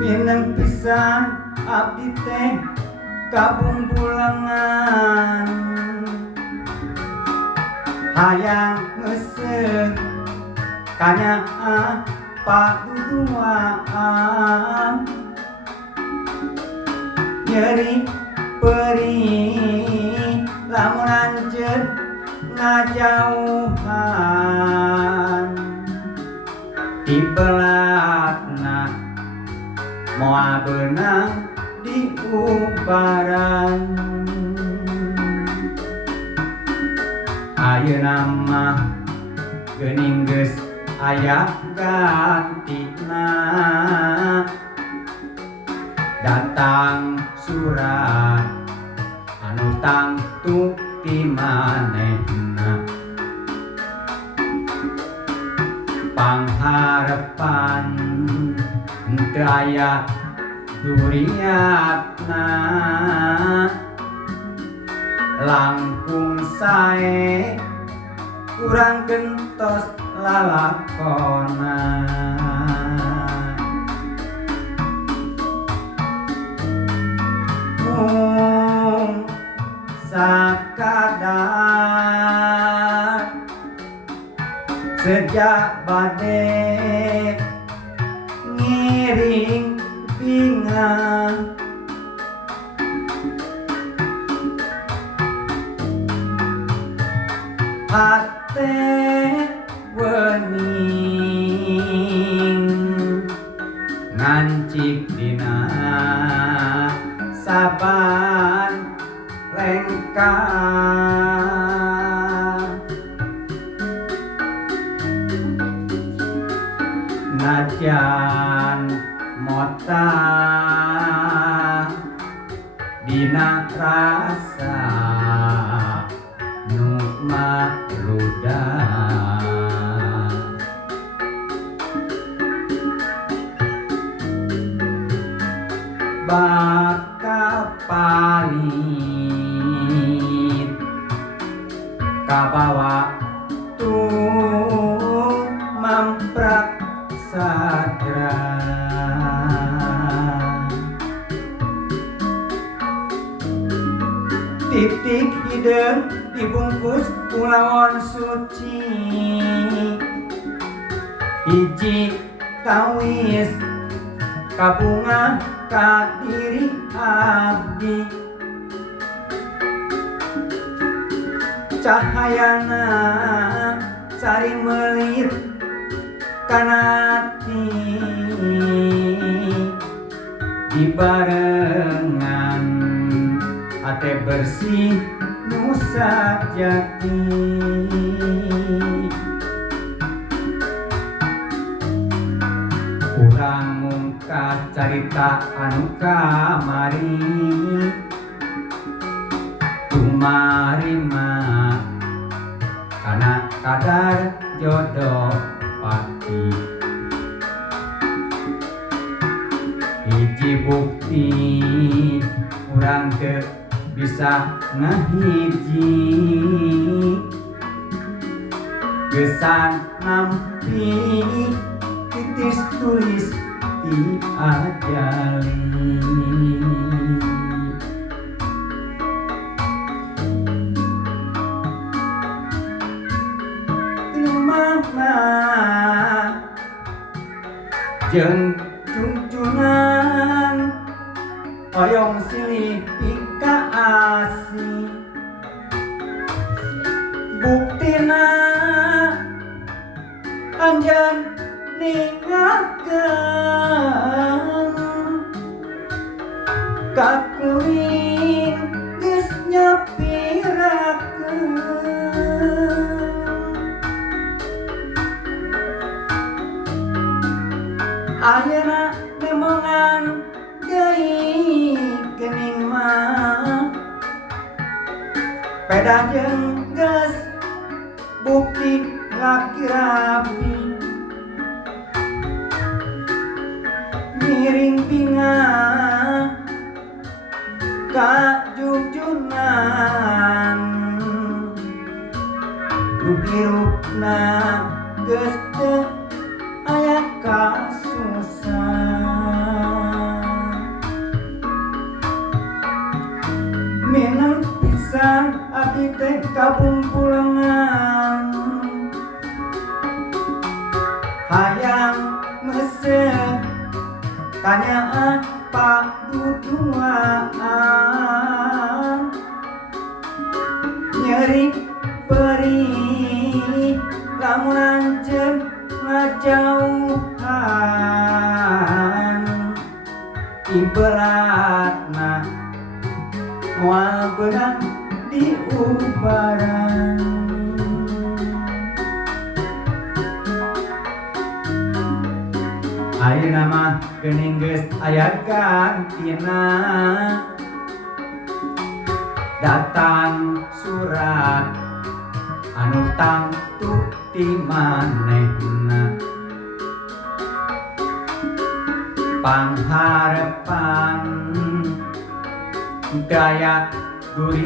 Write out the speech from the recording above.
Minang pisan abdi teh kabungbulangan hayang ngeuseuh kanya paduduaan nyeri perih lamun anjeun ngajauhan di belatna moal beunang di ubaran ayeuna mah geuning geus aya gantina datang surat anu tangtu ti manehna pangharepan henteu aya duriatna langkung sae urang gentos lalakona mung sakadar sejak bade ngiring pingang ate wening ngancik dina saban lengkah najan mota dina rasa nu marudah bakal palit kabawa tung mamprak sadra titik hideung dibungkus kulawon suci hiji tawis kabunga ka diri abdi cahayana sari melir kana ati dibarengan ate bersih nu sajati urang mungkas carita anu kamari tumarima kana kadar jodoh pati hiji bukti urang teu bisa ngahiji gesan nampi titis tulis ti ajali mama jeung junjunan oyong silih pika asih buktina anjeun ninggalkeun kakuring geus nyepirakeun ayeuna nemongan deui geuning mah peda jeung geus bukti laki rapi miring binga ka jujurnan rupirupna geus teu aya kasusah mineng pisan abdi teh kabungkulengan hayang meseuh tanyaan Pak Duduaan nyeri perih lamun anjeun ngajauhan ibaratna moal beunang di ubaran ayeuna mah geuning geus aya gantina datang surat anu tangtu ti manehna pangharepan daya duri